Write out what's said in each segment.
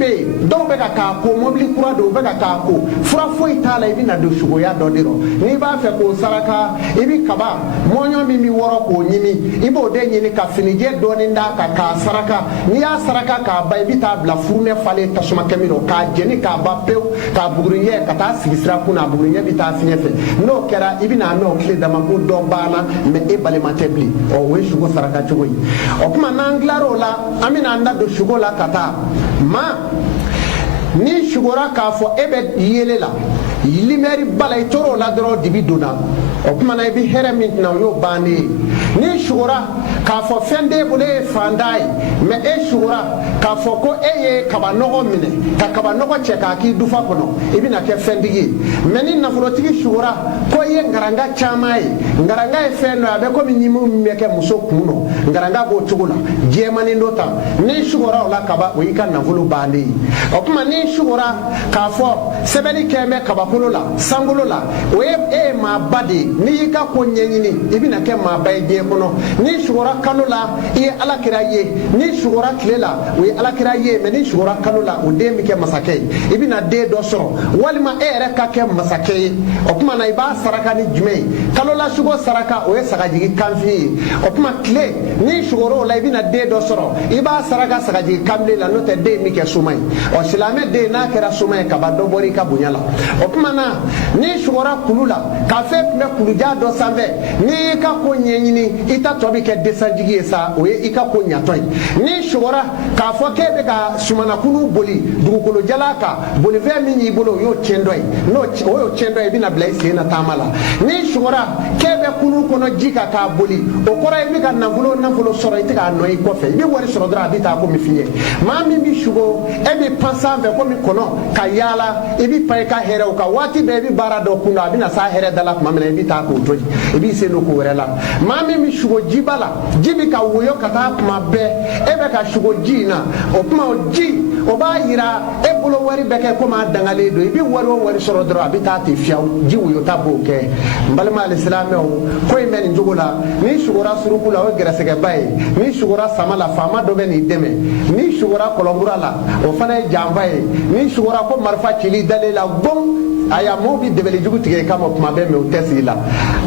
be dɔw bɛ ka ko mobili kura dɔw bɛ ka ko fura foyi t'a la i bɛna don sugoya dɔ de rɔ n'i b'a fɛ k'o saraka i bi kaba mɔɲɔ min bi wɔrɔ k'o ɲimi i b'o de ɲini ka finijɛ dɔɔni d'a kan k'a saraka n'i y'a saraka k'a ban i bi taa bila furunɛ falen tasuma kɛmi rɔ k'a jeni k'a ban pewu k'a buguriɲɛ ka taa sigi sira kun na a buguriɲɛ bi taa fiɲɛ fɛ n'o kɛra i bɛna n'o tile dama ko dɔ banna mais e balima tɛ bilen o ye sugo saraka cogo ye o kuma n'an tilar'o la an bɛna an da don sugo la ka taa ni sugora k'a fɔ e bɛ yele la limɛri bala i tor'o la dɔrɔn dibi donna o kuma na i bi hɛrɛ min tɛna o y'o bannen ye ni sugora k'a fɔ fɛn t'e bolo e ye fantan ye mais e sugora k'a fɔ ko e ye kabanɔgɔ minɛ ka kabanɔgɔ cɛ k'a k'i dufa kɔnɔ i bɛna kɛ fɛntigi ye mais ni nafolotigi sugora ko i ye ngaranga caman ye ngaranga ye fɛn dɔ ye a bɛ komi ɲimu min bɛ kɛ muso kun nɔ ngaranga b'o cogo la jɛmanin dɔ ta ni sugora o la kaba o y'i ka nafolo bannen ye o kuma ni sugora k'a fɔ sɛbɛnni kɛ bɛ kabakolo la sankolo la o ye e ye maaba de ye n'i y'i ka ko ɲɛɲini i bɛna kɛ maaba ye diɲɛ kɔnɔ ni sugora kalo la i ye alakira ye ni sugora tile la o ye alakira ye mais ni sugora kalo la o den bɛ kɛ masakɛ ye i bɛna den dɔ sɔrɔ walima e yɛrɛ ka kɛ masakɛ ye o kuma na i b'a saraka ni jumɛn ye kalo la sugo saraka o ye sagajigi kanfin ye o kuma tile ni sugora o la i bɛna den dɔ sɔrɔ i b'a saraka sagajigi kanbilen la n'o tɛ den bɛ kɛ suma ye ɔ silamɛ den n'a kɛra suma ye kaba dɔ bɔra i ka bonya la o kuma na ni sugora kulu la k'a fɛ tun bɛ kuluja dɔ sanfɛ n'i y'i ka ko ɲɛɲini i ta tɔ bɛ kɛ desanjigi ye sa o ye i ka ko ɲatɔ ye ni sugora k'a fɔ k'e bɛ ka sumanakunu boli dugukolo jala kan bolifɛn min y'i bolo o y'o tiɲɛ dɔ ye n'o o y'o tiɲɛ dɔ ye i bɛna bila i sen na taama la ni sugora k'e bɛ kunu kɔnɔ ji kan k'a boli o kɔrɔ ye i bɛ ka nafolo sɔrɔ i tɛ k'a nɔ i kɔfɛ i bɛ wari sɔrɔ dɔrɔn a bɛ taa komi fiɲɛ maa min bɛ sugo e bɛ pan sanfɛ komi kɔnɔ ka yaala i bɛ pan i ka hɛrɛw kan waati bɛɛ i bɛ baara dɔ kun na a bɛ na s'a hɛrɛ da la tuma min na i bɛ taa k'o to yen i b'i sen don ko wɛrɛ la maa min bɛ sugo jiba la ji bɛ ka woyo ka taa kuma bɛɛ e bɛ ka sugo ji in na o kuma o ji o b'a yira e bolo wari bɛ kɛ komi a dangalen don i bɛ wari o wari sɔrɔ dɔrɔn a bɛ taa ten fiyewu ji woyota b'o kɛ n balima alisilamɛw ko in bɛ nin cogo la n'i sugora suruku la o ye gɛrɛsɛgɛba ye n'i sugora sama la faama dɔ bɛ n'i dɛmɛ n'i sugora kɔlɔnkura la o fana ye janfa ye n'i sugora ko marifa cili dalen la gbɔn aya mo bi debeli jugu tigɛ kama kuma bɛɛ mɛ o tɛ sigi la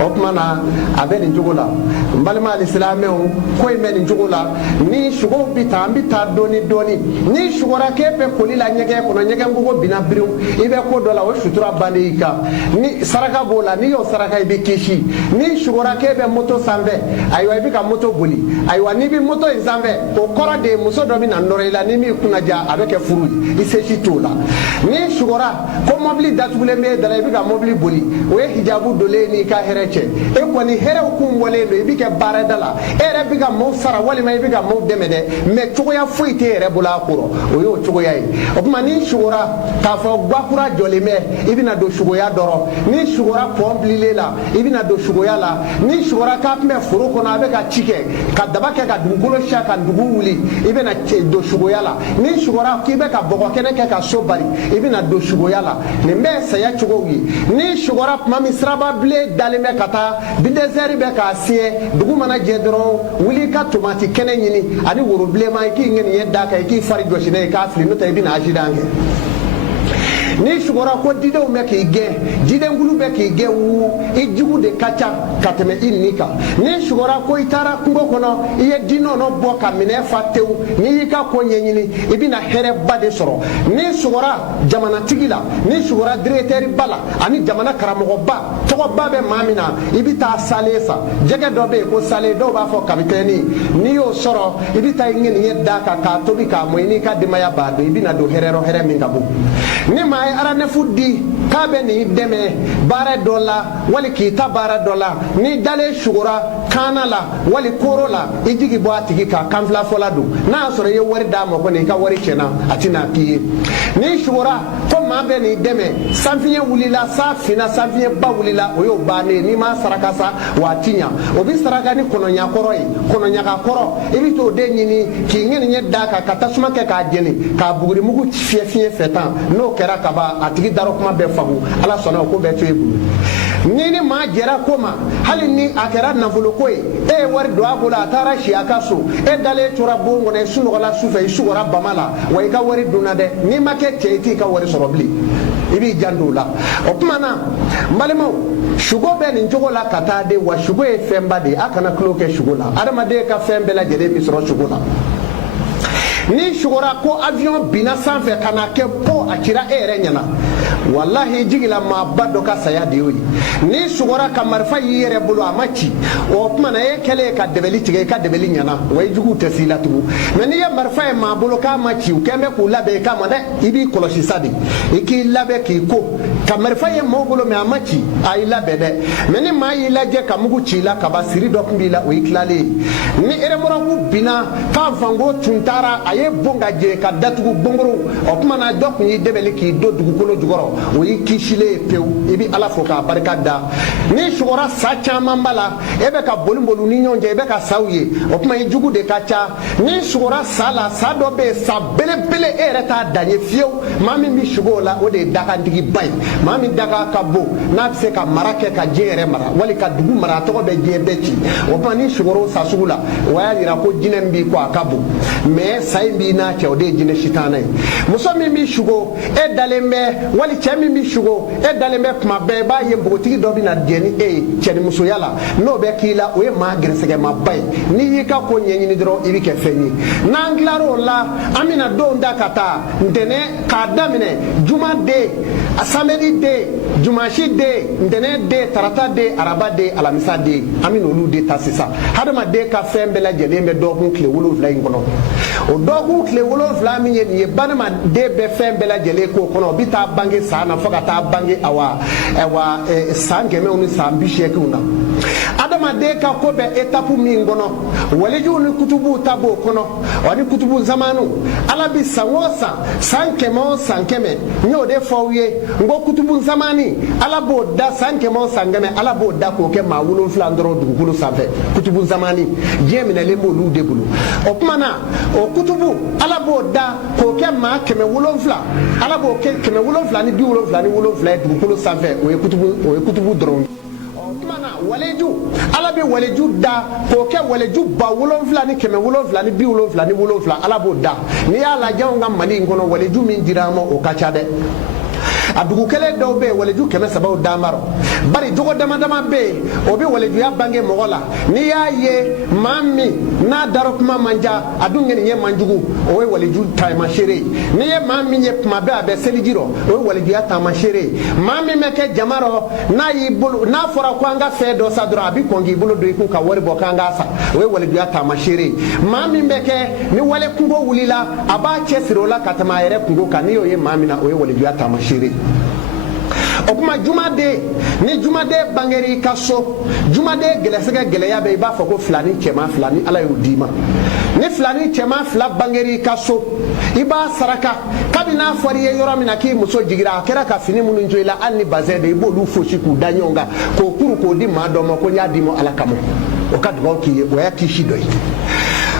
o kuma na a bɛ nin cogo la n balima alisilamɛw ko in bɛ nin cogo la ni sugow bi taa an bi taa dɔɔni dɔɔni ni sugora k'e bɛ koli la ɲɛgɛn kɔnɔ ɲɛgɛn kogo binna biriw i bɛ ko dɔ la o sutura bannen y'i kan ni saraka b'o la n'i y'o saraka i bɛ kisi ni sugora k'e bɛ moto sanfɛ ayiwa i bɛ ka moto boli ayiwa n'i bɛ moto in sanfɛ o kɔrɔ de ye muso dɔ bɛ na nɔrɔ i la ni min kunna ja a bɛ kɛ furu ye i se si t'o la ni sugora ko mɔbili datugulen bɛ da la i bɛ ka mɔbili boli o ye hijabu donnen n'i ka hɛrɛ cɛ e kɔni hɛrɛw kun bɔlen don i bɛ kɛ baarada la e yɛrɛ bɛ ka maaw sara walima i bɛ ka maaw dɛmɛ dɛ mais cogoya foyi t'e yɛrɛ bolo a kɔrɔ o y'o cogoya ye o tuma ni sugora k'a fɔ guakura jɔlen bɛ i bɛna don sugoya dɔrɔn ni sugora pɔn bililen la i bɛna don sugoya la ni sugora k'a tun bɛ foro kɔnɔ a bɛ ka ci kɛ ka daba kɛ ka dugukolo siya ka dugu wuli i bɛna don sugoya la ni sugora k'i bɛ ka bɔgɔ kɛnɛ kɛ ka so bari i bɛna don sugoya la nin bɛɛ ye saya cogow ye ni sugora tuma min siraba bilen dalen bɛ ka taa bidɛsɛri bɛ k'a siɲɛ dugu mana jɛ dɔrɔn wuli i ka tomati kɛnɛ ɲini ani woro bilenman i k'i ŋɛniɲɛ d'a kan i k'i fari jɔsi n'a ye k'a fili n'o tɛ i bɛna accident kɛ ni sugora ko didenw bɛ k'i gɛn jidenkulu bɛ k'i gɛn wu i jugu de ka ca ka tɛmɛ i nin kan ni sugora ko i taara kungo kɔnɔ i ye dinɔnɔ bɔ ka minɛ fa tewu n'i y'i ka ko ɲɛɲini i bɛna hɛrɛba de sɔrɔ ni sugora jamanatigi la ni sugora directeur ba la ani jamana karamɔgɔba tɔgɔba bɛ maa min na i bɛ taa salen san jɛgɛ dɔ bɛ yen ko salen dɔw b'a fɔ kapitɛni n'i y'o sɔrɔ i bɛ taa i ŋɛniɲɛ d'a kan k'a tobi k'a mɔ i n'i ka denbaya b'a dɔn i bɛna don hɛrɛ min ka bon ni maa ye aranɛfu di k'a bɛ n'i dɛmɛ baara dɔ la wali k'i ta baara dɔ la n'i dalen sugora kaana la wali koro la i jigi bɔ a tigi kan kanfilafɔla don n'a y'a sɔrɔ i ye wari d'a ma kɔni i ka wari tiɲɛna a tɛna k'i ye n'i sugora ko maa bɛ n'i dɛmɛ sanfiɲɛ wulila sa finna sanfiɲɛba wulila o y'o bannen n'i m'a saraka sa wa a ti ɲa o bɛ saraka ni kɔnɔɲakɔrɔ ye kɔnɔɲagakɔrɔ i bɛ t'o den ɲini k'i ŋɛniɲɛ d'a kan ka tasuma kɛ k'a jeni k'a bugurimugu fiyɛ fiɲɛ fɛ tan n'o kɛra kaban a tigi darɔ kuma bɛɛ fagu ala sɔnna o ko bɛɛ to e bolo ni maa jɛra ko ma hali ni a kɛra nafolo ko ye e ye wari don a bolo a taara si a ka so e dalen tora bon kɔnɔ i sunɔgɔla sufɛ i sugɔra bama la wa i ka wari donna dɛ n'i ma kɛ cɛ i t'i ka wari sɔrɔ bilen i b'i janto o la o tuma na n balimaw sugo bɛ nin cogo la ka taa de wa sugo ye fɛnba de ye a kana tulo kɛ sugo la adamaden ka fɛn bɛɛ lajɛlen bi sɔrɔ sugo la ni sugora ko avion bina sanfɛ ka na kɛ po a cira e yɛrɛ ɲɛna wallahi jigila maaba dɔ ka saya de y'o ye ni sugora ka marifa y'i yɛrɛ bolo a ma ci o tuma na e kɛlen ka dɛbɛli tigɛ i ka dɛbɛli ɲɛna wa i juguw tɛ s'i la tugun mɛ n'i ye marifa ye maa bolo k'a ma ci u kɛn bɛ k'u labɛn i kama dɛ i b'i kɔlɔsi sa de i k'i labɛn k'i ko ka marifa ye maaw bolo mɛ a ma ci a y'i labɛn dɛ mɛ ni maa y'i lajɛ ka mugu ci i la kaba siri dɔ tun b'i la o y'i tilalen ye ni eremɔrɔku bina k'a fango tun taara a ye bon ka jɛ ka datugu gbongoro o tuma na dɔ tun y'i dɛbɛli k'i don dugukolo jukɔrɔ o y'i kisilen ye pewu i bɛ ala fo k'a barika da ni sugora sa caman b'a la e bɛ ka boli boli ni ɲɔgɔn cɛ i bɛ ka saw ye o tuma i jugu de ka ca ni sugora sa la sa dɔ bɛ yen sa belebele e yɛrɛ t'a dan ye fiyewu maa min bɛ sugo o la o de ye dakantigiba ye maa min daga ka bon n'a bɛ se ka mara kɛ ka diɲɛ yɛrɛ mara wali ka dugu mara a tɔgɔ bɛ diɲɛ bɛɛ ci o tuma ni sugoro sa sugu la o y'a yira ko jinɛ min b'i kɔ a ka bon mɛ sa in b'i n'a cɛ o de ye jinɛ sitanɛ ye muso min b'i sugo e dalen bɛ wali cɛ min b'i sugo e dalen bɛ tuma bɛɛ i b'a ye npogotigi dɔ bɛ na jɛ ni e ye cɛnimusoya la n'o bɛ k'i la o ye maa gɛrɛsɛgɛmaba ye n'i y'i ka ko ɲɛɲini dɔrɔn i bɛ kɛ fɛn ye n'an tilar'o la an bɛna don da ka taa ntɛnɛn k'a daminɛ juma den samedi den jumasi den ntɛnɛn den tarata den araba den alamisa den an bɛna olu de ta sisan hadamaden ka fɛn bɛɛ lajɛlen bɛ dɔgɔkun tile 7 in kɔnɔ o dɔgɔkun tile 7 min ye nin ye badamaden bɛ fɛn bɛɛ lajɛlen k'o kɔnɔ o bɛ taa bange san na fo ka taa bange san 100 ni san 80 na adamaden ka ko bɛ etapu min kɔnɔ walijuw ni kutubuw ta b'o kɔnɔ wa ni kutubu zamanu ala bi san o san 100 o san 100 n y'o de fɔ aw ye n ko kutubu zamani ala b'o da san 100 o san 100 ala b'o da k'o kɛ maa 7 dɔrɔn dugukolo sanfɛ kutubu zamani diɲɛ minɛlen b'olu de bolo o tuma na o kutubu ala b'o da k'o kɛ maa 700 ala b'o kɛ 777 ye dugukolo sanfɛ o ye kutubu dɔrɔn waleju ala bɛ waleju da k'o kɛ waleju 7,777 ni 777 ala b'o da n'i y'a lajɛ anw ka mali in kɔnɔ waleju min dira an ma o ka ca dɛ a dugu kelen dɔw bɛ yen waleju 300 d'an ma bari jogo dama dama bɛ yen o bɛ walejuya bange mɔgɔ la n'i y'a ye maa min n'a dara kuma man ja a dun nin ye manjugu o ye waleju taamasere ye n'i ye maa min ye kuma bɛɛ a bɛ seliji rɔ o ye walejuya taamasere ye maa min bɛ kɛ jama rɔ n'a y'i bolo n'a fɔra ko an ka fɛn dɔ sa dɔrɔn a bɛ kɔn k'i bolo don i kun ka wari bɔ k'an k'a sa o ye walejuya taamasere ye maa min bɛ kɛ ni wale kungo wulila a b'a cɛsiri o la ka tɛmɛ a yɛrɛ kungo kan n'i y'o ye maa min na o ye walejuya taamasere ye o kuma jumaden ni jumaden bangeri ka so jumaden gɛlɛsɛgɛ gɛlɛya bɛ i b'a fɔ ko filani cɛman fila ni ala y'o d'i ma ni filani cɛman fila bangeri ka so i b'a saraka kabini n'a fɔra i ye yɔrɔ min na k'i muso jigira a kɛra ka fini minnu jo i la hali ni bazɛn de i b'olu fosi k'u da ɲɔgɔn kan k'o kuru k'o di maa dɔ ma ko n y'a d'i ma ala kama o ka dugawu k'i ye o y'a kisi dɔ ye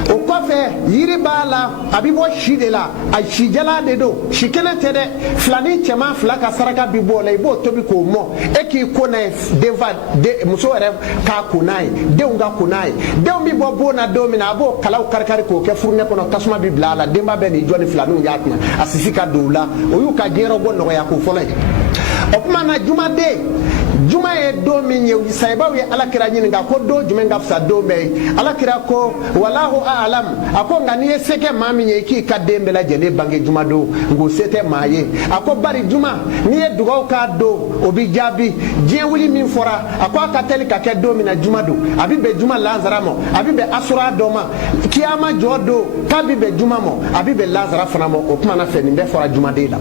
o kɔfɛ yiri b'a la a bɛ bɔ si de la a si jalan de don si kɛnɛ tɛ dɛ filani cɛman fila ka saraka bi bɔ o la i b'o tobi k'o mɔ e k'i ko n'a ye muso yɛrɛ k'a ko n'a ye denw ka ko n'a ye denw bɛ bɔ bon na don min na a b'o kalaw kari-kari k'o kɛ furunɛ kɔnɔ tasuma bɛ bila a la denba bɛ nin jɔ ni filaniw y'a kunna a sisi ka don o la o y'u ka diɲɛrɛ bɔ nɔgɔya ko fɔlɔ ye o tuma na jumaden juma ye don min ye sahibaw ye alakira ɲininka ko don jumɛn ka fisa don bɛɛ ye alakira ko walahu a'lam a ko nka n'i ye se kɛ maa min ye i k'i ka den bɛɛ lajɛlen bange juma don nko se tɛ maa ye a ko bari juma n'i ye dugawu k'a don o bɛ jaabi diɲɛ wuli min fɔra a ko a ka teli ka kɛ don min na juma don a bɛ bɛn juma lazara ma a bɛ bɛn asura dɔ ma kiyama jɔ don k'a bɛ bɛn juma ma a bɛ bɛn lazara fana ma o kuma na fɛ nin bɛɛ fɔra jumaden la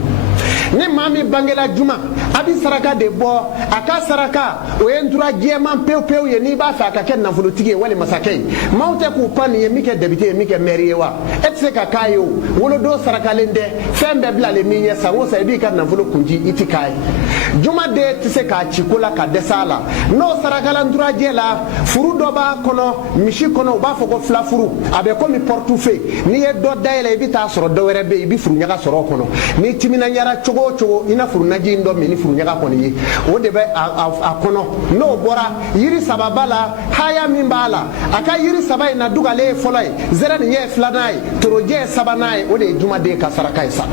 ni maa min bangela juma a bɛ saraka de bɔ a ka saraka o ye ntura jɛman pewu pewu ye n'i b'a fɛ a ka kɛ nafolotigi ye wali masakɛ ye maaw tɛ k'u pan nin ye min kɛ debite ye min kɛ mɛri ye wa e tɛ se ka k'a ye o wolodon sarakalen tɛ fɛn bɛɛ bilalen min ye san o san i b'i ka nafolo kunci i ti k'a ye jumaden tɛ se k'a ci ko la ka dɛsɛ a la n'o sarakala nturajɛ la furu dɔ b'a kɔnɔ misi kɔnɔ u b'a fɔ ko fila furu a bɛ komi porte feu n'i ye dɔ dayɛlɛ i bɛ taa sɔrɔ dɔ wɛrɛ bɛ yen i bɛ furu ɲaga sɔrɔ o kɔnɔ n'i timinandiyara cogo cogo cogo ina furu naji ndo mi ni furu nyaga koni ye o de be a kono no bora yiri sababa la haya min bala aka yiri saba ina dugale folay zera ni ye flanai toroje sabanai o de juma de ka saraka isa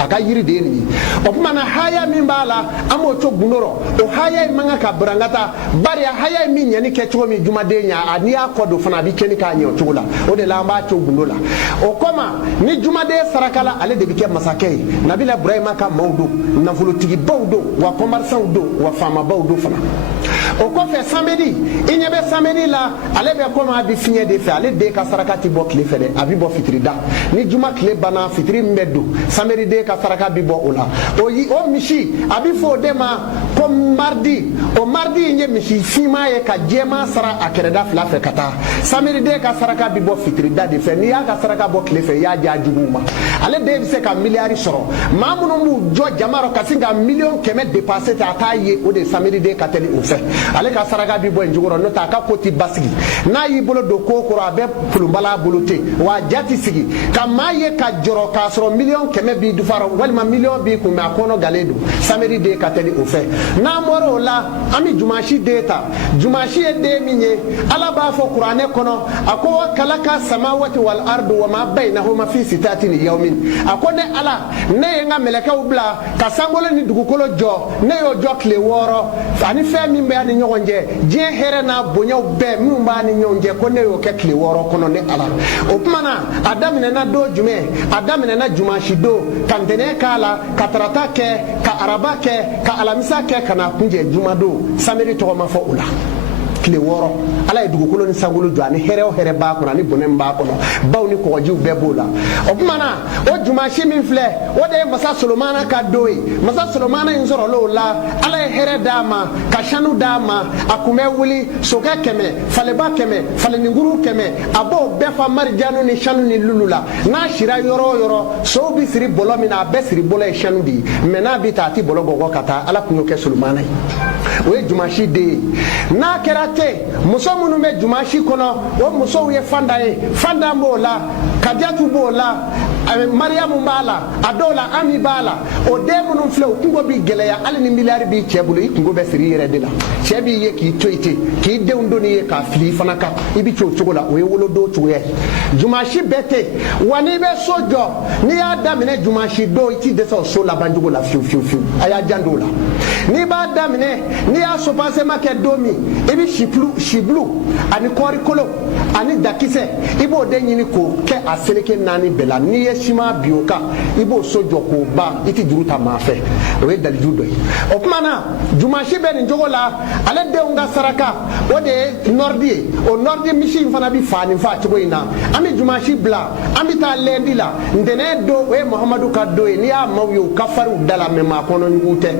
aka yiri de ni o kuma na haya min bala amo to gunoro o haya manga ka brangata bari haya min nyani ke to mi juma de nya ani akodo fana bi keni ka nyo to la o de la mba to gunola o koma ni juma de sarakala ale de bi ke masakay nabila ibrahima ka mawdo na volotigi bawdo wa commerçant do wa fama bawdo fana o ko fe samedi inyebe samedi la ale be koma bi finye de fe ale de ka sarakati bo kle fele abi bo fitrida ni juma kle bana fitri medo samedi de ka saraka bi bo ola o mishi abi fo de ma ko mardi o mardi nye mishi fima ye ka jema sara akereda fla fe kata samedi de ka saraka bi bo fitrida de fe ni ya ka saraka bo kle fe ya ja juguma ale de bi se ka milliard soro mamuno mu jo jamaro kasinga million keme dépasser ta taille o de samedi de ka teli o fe ale ka saraka bi bo njugoro no ta ka koti basigi na yi bolo do ko ko abe pulumbala bolote wa jati sigi kama ye ka joro ka soro million keme bi du faro walima million bi ku ma kono galedo samedi de ka teli o fe na moro la ami jumashi data jumashi de minye ala ba fo qur'ane kono ako kalaka samawati wal ardu wa ma bainahuma fi sitatin yawmin akone ala ne nga meleka ubla ka sangolo ni dugukolo jo ne yo jo kle woro ani fe mi mbe ani nyonje je here na bonyaw be mi mba ani nyonje ko ne yo ke kle woro kono ne ala o kumana adam ne na do jume adam ne na jumashi do kandene kala katarata ke ka araba ke ka alamisa ke kana kunje jumado samedi to ma fo ula kile woro ala e dugukolo ni sangolo jo ani here o here ba ko ani bonem ba ko baw ni ko jiw be bola o kumana o jumashi min fle o de masa solomana ka doyi masa solomana inzoro lo la ala e here dama ka shanu dama akume wuli soka keme faleba keme faleni nguru keme abo be fa marjanu ni shanu ni lulula na shira yoro so bi siri bolo mina be siri bolo e shanu di mena bi tati bolo gogo kata ala kunyo ke solomana o e jumashi de na kera muso munu be jumashi kono o muso ye fanda mola kadiatu bola mariamu bala adola ami bala o de munu fle kungo bi geleya ali ni milliard bi chebulu kungo be siri yere de la chebi ye ki toite ki de undoni ye ka fli fanaka ibi chochogola o ye wolo do chuye jumashi bete wani be sojo ni ya damine jumashi do iti de so la banjugo la fiu aya jandola ni ba damine ni ya so passe make domi ibi shiblu ani kori kolo ani dakise ibo de nyini ko ke aseleke nani bela ni ye shima bioka ibo sojo ko ba iti juruta mafe o e dali judo o kumana jumashi be ni jogola ale de unga saraka o de nordi mishi mfana bi fani fa tigo ina ami jumashi bla ami ta lendi la ndene do e muhammadu ka do ni ya mawyo kafaru dala me ma kono ngute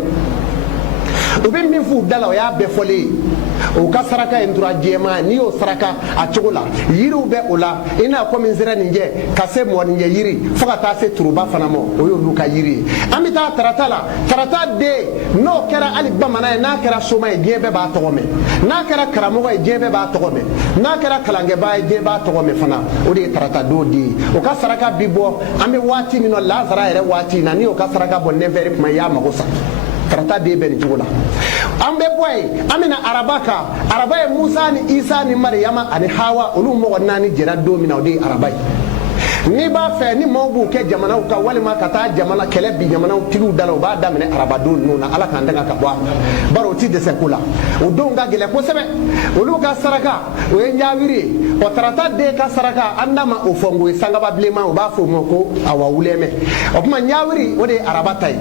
ube min fu dala o ya be fole o ka saraka endura jema ni o saraka a chogola yiru be ola ina ko min zira ninje ka se mo ninje yiri foka ta se turuba fana mo o yo luka yiri amita tarata de no kera ali bamana na kera soma e jebe ba to me na kera karamo e jebe ba to me na kera kalange ba e jebe ba to me fana o de tarata do di o ka saraka bibo ambe wati ni no lazara ere wati na ni o ka saraka bo neveri kuma ya magosa tarata de be ni jugola ambe boy amina araba e Musa ni Isa ni Maryama ani Hawa olu mo wonnani jera do mina odi arabai ni ba fe ni mawbu ke jamana ka walima kata jamana kele bi jamana tilu dalo ba damene araba do nuna ala kan daga ka bwa baro ti de sekula o do nga gele ko sebe olu ka saraka o enjawiri o tarata de ka saraka andama o fongo sanga ba blema o ba fo mo ko awa wuleme o kuma nyawiri o de araba tai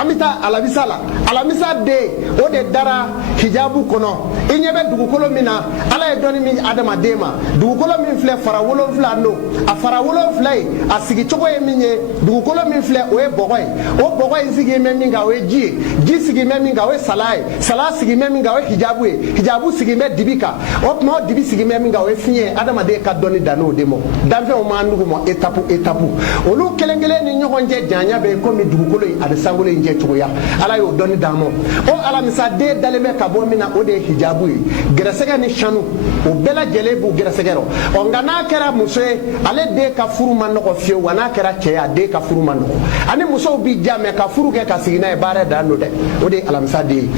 amita alamisa de o de dara hijabu kono inyebe dugukolo mina ala e doni mi adama dema dugukolo min fle fara wolon fla no a fara wolon fla a sigi chogo e minye dugukolo min fle o e bogoy sigi me minga o e ji sigi me minga o e sala sigi me minga o e hijabu sigi me dibika o mo dibi sigi me minga o e finye adama de ka doni dano demo danfe o ma ndugo mo etapu olu kelengele ni nyogonje janya be ko mi dugukolo yi ade sangolo kɛ cogoya ala y'o dɔnni d'an ma o alamisa den dalen bɛ ka bɔ min na o de ye hijabu ye gɛrɛsɛgɛ ni sanu o bɛɛ lajɛlen b'u gɛrɛsɛgɛ rɔ nka n'a kɛra muso ye ale den ka furu ma nɔgɔ fiyewu wa n'a kɛra cɛ ye a den ka furu ma nɔgɔ ani musow bi ja mɛ ka furu kɛ ka sigi n'a ye baara dan don dɛ o de ye alamisa den ye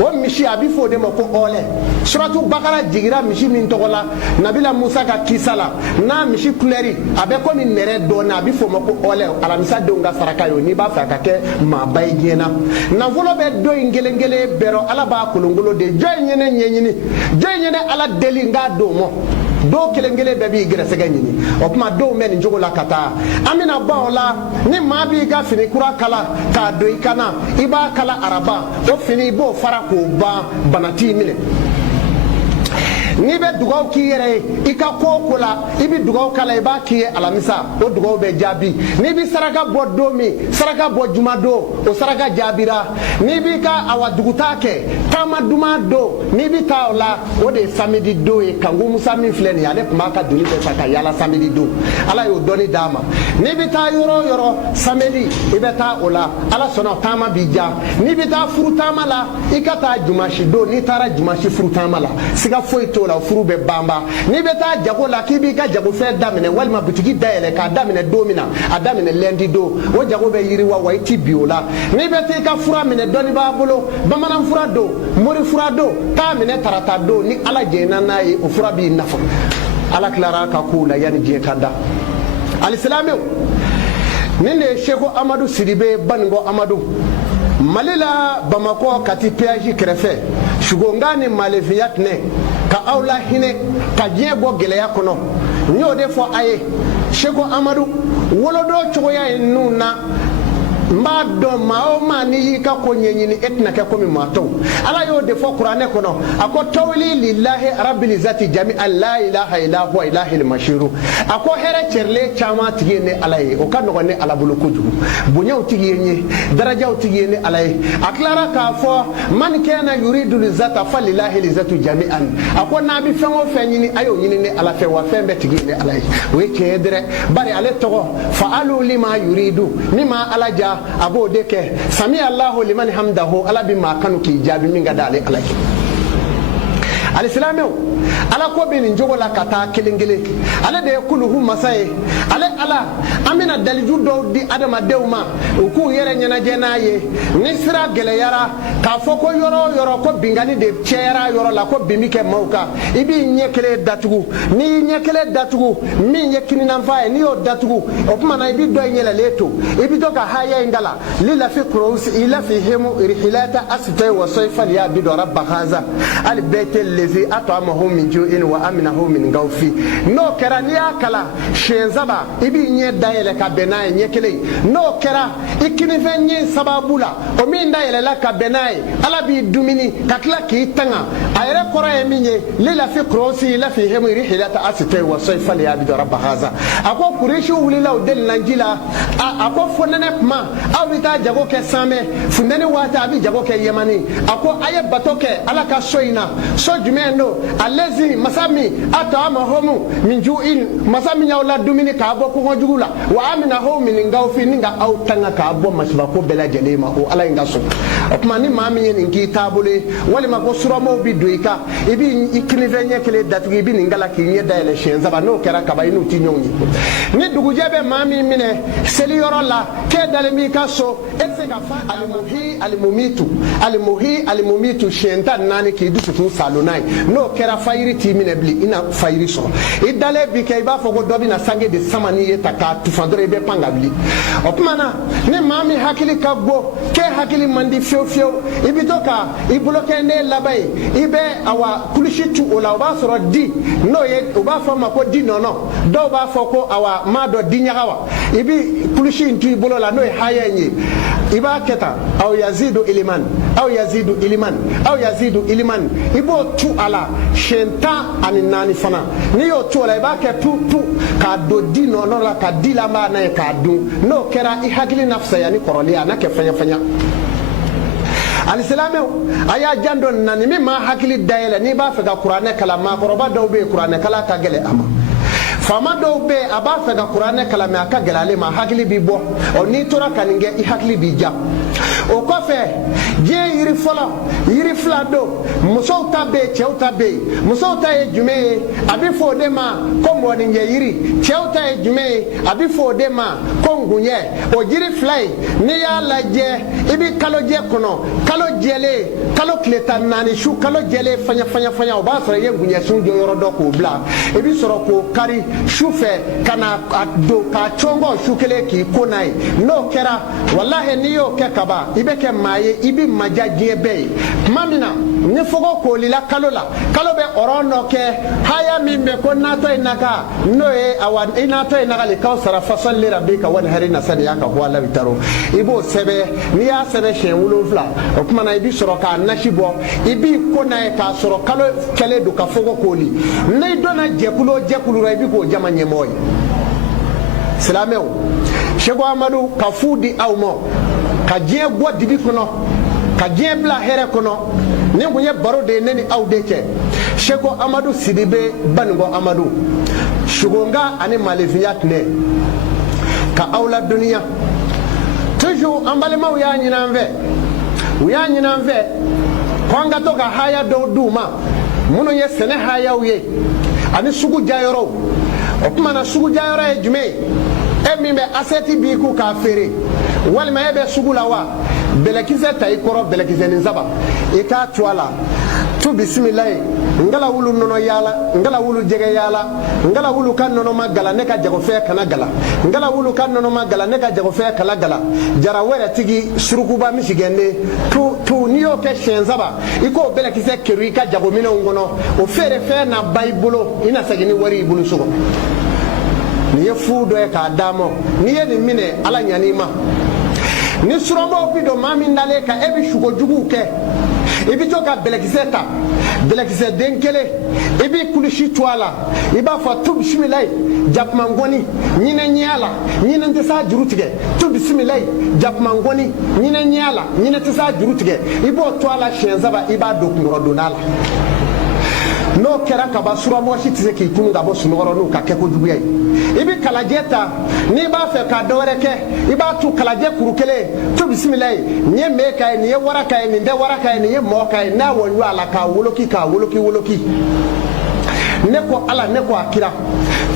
o misi a bɛ fɔ o de ma ko ɔlɛ suratu bakara jigira misi min tɔgɔ la nabila musa ka kisa la n'a misi kulɛri a bɛ komi nɛrɛ dɔɔnin a bɛ fɔ o ma ko ɔlɛ alamisa denw ka saraka ye o n'i b'a fɛ a ka kɛ maaba ye diɲɛ na nafolo bɛ dɔ in kelen kelen bɛɛ rɔ ala b'a kolonkolon de jɔn in ye ne ɲɛɲini jɔn in ye ne ala deli n k'a don mɔ dɔw kelen kelen bɛɛ b'i gɛrɛsɛgɛ ɲini o tuma dɔw bɛ nin cogo la ka taa an bɛna ban o la ni maa b'i ka fini kura kala k'a don i kana i b'a kala araba o fini i b'o fara k'o ban bana t'i minɛ n'i bɛ dugawu k'i yɛrɛ ye i ka ko o ko la i bɛ dugawu k'a la i b'a k'i ye alamisa o dugawu bɛ jaabi n'i bɛ saraka bɔ don min saraka bɔ juma don o saraka jaabira n'i b'i ka awa dugutaa kɛ taama duman don n'i bɛ taa o la o de ye samedi don ye kanku musa min filɛ nin ye ale tun b'a ka doni bɛɛ ta ka yaala samedi don ala y'o dɔnni d'a ma n'i bɛ taa yɔrɔ o yɔrɔ samedi i bɛ taa o la ala sɔnna taama b'i ja n'i bɛ taa furu taama la i ka taa jumasi don n'i taara jumasi furu taama la siga foyi t'o la furu bɛ banba n'i bɛ taa jago la k'i b'i ka jagofɛn daminɛ walima butigi dayɛlɛ k'a daminɛ don min na a daminɛ lundi don o jago bɛ yiriwa wa i ti bi o la n'i bɛ taa i ka fura minɛ dɔnni b'a bolo bamanan fura don mori fura don taa minɛ tarata don ni ala jɛnna n'a ye o fura b'i nafa ala tilara ka kow la yanni diɲɛ ka da alisilamɛw nin de ye seko amadu sidibe banikɔ amadu mali la bamakɔ kati péage kɛrɛfɛ sugonga ni malefiya tɛnɛ ka aw la hinɛ ka diɲɛ bɔ gɛlɛya kɔnɔ n y'o de fɔ a ye seko amadu wolodon cogoya ye ninnu na n b'a dɔn maa o maa n'i y'i ka ko ɲɛɲini e tɛna kɛ komi maa tɔw ala y'o de fɔ kuranɛ kɔnɔ a ko tawili lillahi rabbil zati jami'an la ilaha illa huwa ilahil mashiru a ko hɛrɛ cɛrilen caman tigi ye ne ala ye o ka nɔgɔn ne ala bolo kojugu bonyaw tigi ye n ye darajaw tigi ye ne ala ye a tilara k'a fɔ man kana yuridu lizata falillahi lizatu jami'an a ko n'a bɛ fɛn o fɛn ɲini a y'o ɲini ne ala fɛ wa fɛn bɛɛ tigi ye ne ala ye o ye tiɲɛ ye dɛrɛ bari ale tɔgɔ fa'alu lima yuridu ni maa ala ja a b'o de kɛ sami allahu liman hamdahu ala bi maa kanu k'i jaabi min ka di ale ala ye alisilamɛw ala ko bɛ nin cogo la ka taa kelen kelen ale de ye kuluhu masa ye ale ala an bɛna daliju dɔw di adamadenw ma u k'u yɛrɛ ɲɛnajɛ n'a ye ni sira gɛlɛyara k'a fɔ ko yɔrɔ o yɔrɔ ko bingani de cɛyara yɔrɔ la ko bin bɛ kɛ maaw kan i b'i ɲɛ kelen datugu n'i y'i ɲɛ kelen datugu min ye kininanfa ye n'i y'o datugu o tuma na i bɛ dɔ in yɛlɛlen to i bɛ to ka haya in kala lilafi kurusi ilafi hemu irihilata asitɛ wa soyifali y'a bi dɔra bahaza hali bɛɛ tɛ lezi at'amahum min ju'in wa aminahu min gawfi n'o kɛra n'i y'a kala siɲɛ saba i b'i ɲɛ dayɛlɛ ka bɛn n'a ye ɲɛ kelen n'o kɛra i kinifɛn ɲɛ sababu la o min dayɛlɛla ka bɛn n'a ye ala b'i dumuni ka tila k'i tanga a yɛrɛ kɔrɔ ye min ye lilafi kurosi lafi hemu irihilata asitɛ wa soyifali y'a bi dɔra bahaza a ko kurisiw wulila o delila ji la a ko fo nɛnɛ kuma aw bɛ taa jago kɛ sanmɛ funtɛni waati a bɛ jago kɛ yɛmani a ko a ye bato kɛ ala ka so in na so jumɛn don alezi masa min at'amahum min ju'in masa min y'aw la dumuni k'a bɔ kɔngɔ jugu la wa aminahu min gawfi ni ka aw tanga k'a bɔ masibako bɛɛ lajɛlen ma o ala in ka so o tuma ni maa min ye nin k'i taabolo ye walima ko suramaw bi don i kan i b'i kinifɛn ɲɛ kelen datugu i bɛ nin kala k'i ɲɛ dayɛlɛ siɲɛ saba n'o kɛra kaba i n'u ti ɲɔgɔn ye ni dugujɛ bɛ maa min minɛ seliyɔrɔ la k'e dalen b'i ka so e tɛ se ka fa alimuhi alimumitu siɲɛ tan naani k'i dusukun salo n'a ye n'o kɛra fayiri t'i minɛ bilen i na fayiri sɔrɔ i dalen bi kɛ i b'a fɔ ko dɔ bɛna sange de sama n'i ye ta k'a tufan dɔrɔn i bɛ pan ka wuli o tuma na ni maa min hakili ka go k'e hakili man di fiyewu fiyewu i bɛ to ka i bolo kɛ ne laban ye i bɛ awa kulusi tu o la o b'a sɔrɔ di n'o ye o b'a fɔ a ma ko di nɔnɔ dɔw b'a fɔ ko awa maa dɔ di ɲaga wa i bɛ kulusi in tu i bolo la n'o ye haya in ye i b'a kɛ tan aw yazidu iliman aw yazidu iliman aw yazidu iliman i b'o tu a la siɲɛ 14 fana n'i y'o tu o la i b'a kɛ tu k'a don di nɔnɔ la ka di lanba n'a ye k'a dun n'o kɛra i hakili na fisaya ni kɔrɔlen a na kɛ fɛɲɛ-fɛɲɛ alisilamɛw a y'a jan dɔ na nin min ma hakili dayɛlɛ n'i b'a fɛ ka kuranɛ kalan maakɔrɔba dɔw bɛ yen kuranɛ kalan ka gɛlɛn a ma fama dɔw bɛ a b'a fɛ ka kuranɛ kalan mais a ka gɛlɛ ale ma hakili bi bɔ n'i tora ka nin kɛ i hakili bi ja o kɔfɛ diɲɛ yiri fɔlɔ yiri fila don musow ta bɛ yen cɛw ta bɛ yen musow ta ye jumɛn ye a bɛ fɔ o de ma ko mɔnijɛ yiri cɛw ta ye jumɛn ye a bɛ fɔ o de ma ko ngunjɛ o jiri fila in n'i y'a lajɛ i bɛ kalojɛ kɔnɔ kalo jɛlen kalo tile tan naani su kalo jɛlen faɲa o b'a sɔrɔ i ye ngunjɛ sun jɔ yɔrɔ dɔ k'o bila i bɛ sɔrɔ k'o kari su fɛ ka na don k'a cɔngɔ su kelen k'i ko n'a ye n'o kɛra walahi n'i y'o kɛ kaban i bɛ kɛ maa ye i bɛ maja diɲɛ bɛɛ ye tuma min na ni fogo koolila kalo la kalo bɛ ɔrɔn dɔ kɛ haya min bɛ ko natɔ in naka n'o ye awa i natɔ in nakali kaw sara fasalli rabbika wanhari nasaniya ka bɔ ala bi taro i b'o sɛbɛn n'i y'a sɛbɛn siɲɛ 7 o tuma na i bɛ sɔrɔ k'a nasi bɔ i b'i ko n'a ye k'a sɔrɔ kalo kɛlen don ka fogo kooli n'i donna jɛkulu o jɛkulu la i bɛ k'o jama ɲɛmɔgɔ ye silamɛw Seko Amadu ka fu di aw ma ka diɲɛ bɔ dibi kɔnɔ ka diɲɛ bila hɛrɛ kɔnɔ ni kun ye baro de ye ne ni aw de cɛ Seko Amadu Sidibe Baningo Amadu Sugonga ani Malefiya tɛnɛ ka aw la duniya toujours an balimaw y'a ɲini an fɛ u y'a ɲini an fɛ ko an ka to ka haya dɔw d'u ma minnu ye sɛnɛ hayaw ye ani sugu jayɔrɔw o tuma na sugu jayɔrɔ ye jumɛn ye e min bɛ asɛti b'i ku k'a feere walima e bɛ sugu la wa bɛlɛkisɛ ta i kɔrɔ bɛlɛkisɛnin saba i k'a to a la tu bisimilayi ngala wulu nɔnɔ yaala ngala wulu jɛgɛ yaala ngala wulu ka nɔnɔ ma gala ne ka jagofɛ kana gala ngala wulu ka nɔnɔ ma gala ne ka jagofɛ kala gala jara wɛrɛ tigi surukuba misigɛnde tu n'i y'o kɛ siɲɛ saba i k'o bɛlɛkisɛ keri i ka jagominɛw kɔnɔ o feere fɛn na ba i bolo i na segin ni wari i bolo so kɔnɔ nin ye fu dɔ ye k'a d'a ma n'i ye nin minɛ ala ɲan'i ma ni surɔbaw bi don maa min dalen kan e bɛ sukojuguw kɛ i bɛ to ka bɛlɛkisɛ ta bɛlɛkisɛ den kelen i b'i kulusi to a la i b'a fɔ tu bisimilayi jakumangɔni ɲinɛ ɲɛ a la ɲinɛ tɛ s'a juru tigɛ tu bisimilayi jakumangɔni ɲinɛ ɲɛ a la ɲinɛ tɛ s'a juru tigɛ i b'o to a la siɲɛ saba i b'a don kunkɔrɔdonna la n'o kɛra kaba suramɔgɔ si tɛ se k'i kun ka bɔ sunɔgɔ n'u ka kɛ kojuguya ye i bɛ kalajɛ ta n'i b'a fɛ ka dɔ wɛrɛ kɛ i b'a tu kalajɛ kuru kelen tu bisimilayi nin ye mɛ ka ye nin ye wara ka ye nin tɛ wara ka ye nin ye mɔɔ ka ye n'a wɔɲɔ a la k'a woloki ne ko ala ne ko a kira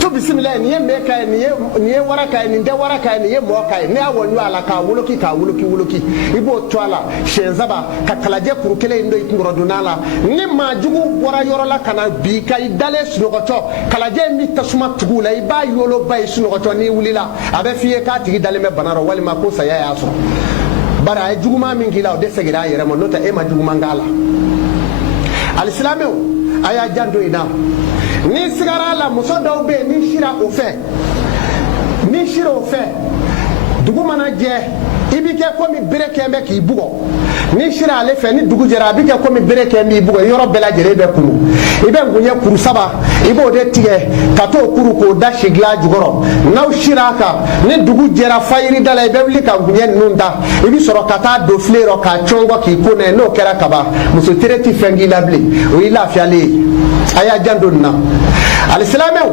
tu bisimilayi nin ye mɛ ka ye nin ye wara ka ye nin tɛ wara ka ye nin ye mɔɔ ka ye n'a wɔɲɔ a la k'a woloki i b'o to a la siɲɛ saba ka kalajɛ kuru kelen in don i kunkɔrɔdonna la ni maa jugu bɔra yɔrɔ la ka na bi ka i dalen sunɔgɔtɔ kalajɛ in bɛ tasuma tugu la i b'a yoloba ye sunɔgɔtɔ n'i wulila a bɛ f'i ye k'a tigi dalen bɛ bana rɔ walima ko saya y'a sɔrɔ bari a ye juguman min k'i la o de seginna a yɛrɛ ma n'o tɛ e ma juguman k'a la alisilamɛw a y'a janto in na ni sigara la muso dɔw bɛ yen ni sira o fɛ dugu mana jɛ i bɛ kɛ komi bere kɛn bɛ k'i bugɔ ni sira ale fɛ ni dugu jɛra a bɛ kɛ komi bere kɛn b'i bugɔ yɔrɔ bɛɛ lajɛlen bɛ kuru i bɛ ngunjɛ kuru 7 i b'o de tigɛ ka t'o kuru k'o da si dilan jukɔrɔ n'aw sira a kan ni dugu jɛra fayiri da la i bɛ wuli ka ngunjɛ ninnu da i bɛ sɔrɔ ka taa don filen rɔ k'a cɔngɔ k'i ko n'a ye n'o kɛra kaban muso tere tɛ fɛn k'i la bilen o y'i lafiyalen ye a y'a janto nin na alisilamɛw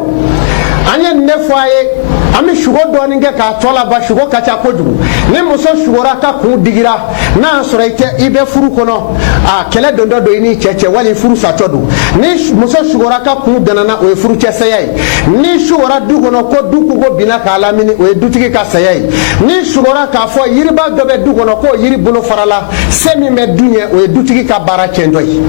an ye nin de fɔ a ye an bɛ sugo dɔɔni kɛ k'a tɔ laban sugo ka ca kojugu ni muso sugora ka kun digira n'a y'a sɔrɔ i bɛ furu kɔnɔ a kɛlɛ don dɔ don i ni cɛ cɛ wali furu satɔ don ni muso sugora ka kun ganana o ye furucɛ saya ye ni sugora du kɔnɔ ko du kogo binna k'a lamini o ye dutigi ka saya ye ni sugora k'a fɔ yiriba dɔ bɛ du kɔnɔ k'o yiri bolo farala se min bɛ dun ye o ye dutigi ka baara tiɲɛtɔ ye